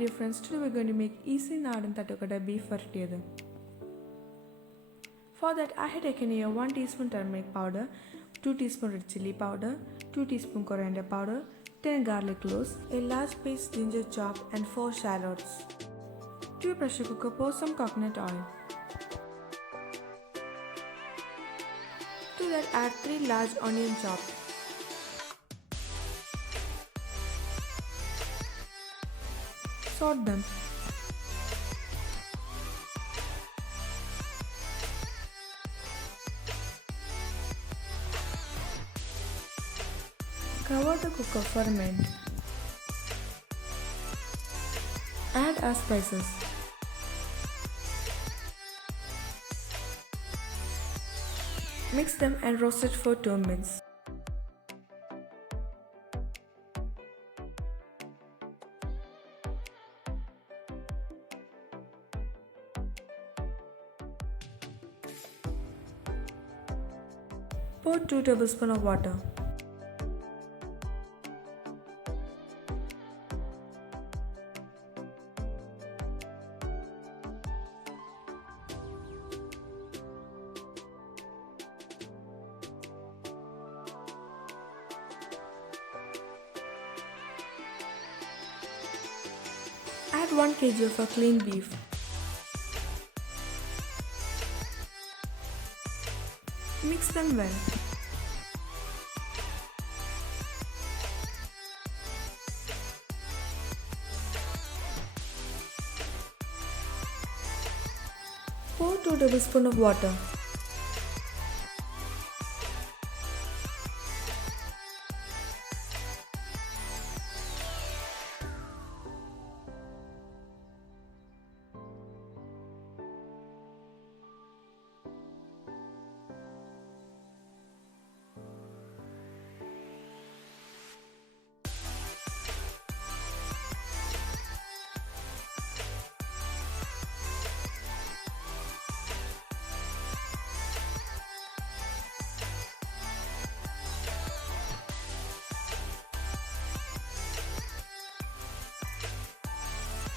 dear friends, today we're going to make easy Nadan Tattukada beef Varattu. For that I had taken here 1 teaspoon turmeric powder, 2 teaspoon red chili powder, 2 teaspoon coriander powder, 10 garlic cloves, a large piece ginger chop and 4 shallots. To a pressure cooker, pour some coconut oil. To that add 3 large onion chopped. Salt them. Cover the cooker for a minute. Add our spices. Mix them and roast it for 2 minutes. Pour 2 tablespoons of water. Add 1 kg of a clean beef. Mix them well. Pour 2 tablespoons of water.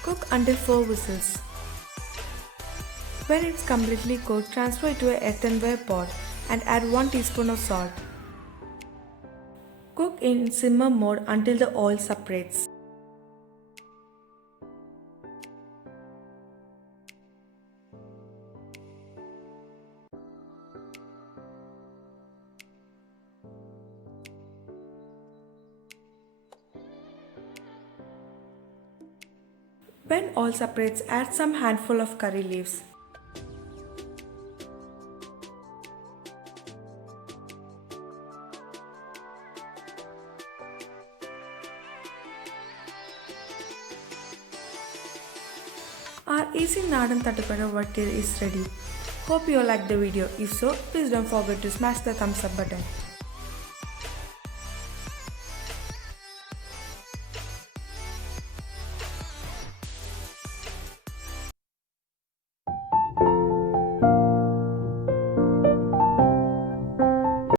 Cook until 4 whistles. When it's completely cooked, transfer it to an earthenware pot and add 1 teaspoon of salt. Cook in simmer mode until the oil separates. When oil separates, add some handful of curry leaves. Our easy Nadan Tattukada Varattu is ready. Hope you all liked the video. If so, please don't forget to smash the thumbs up button.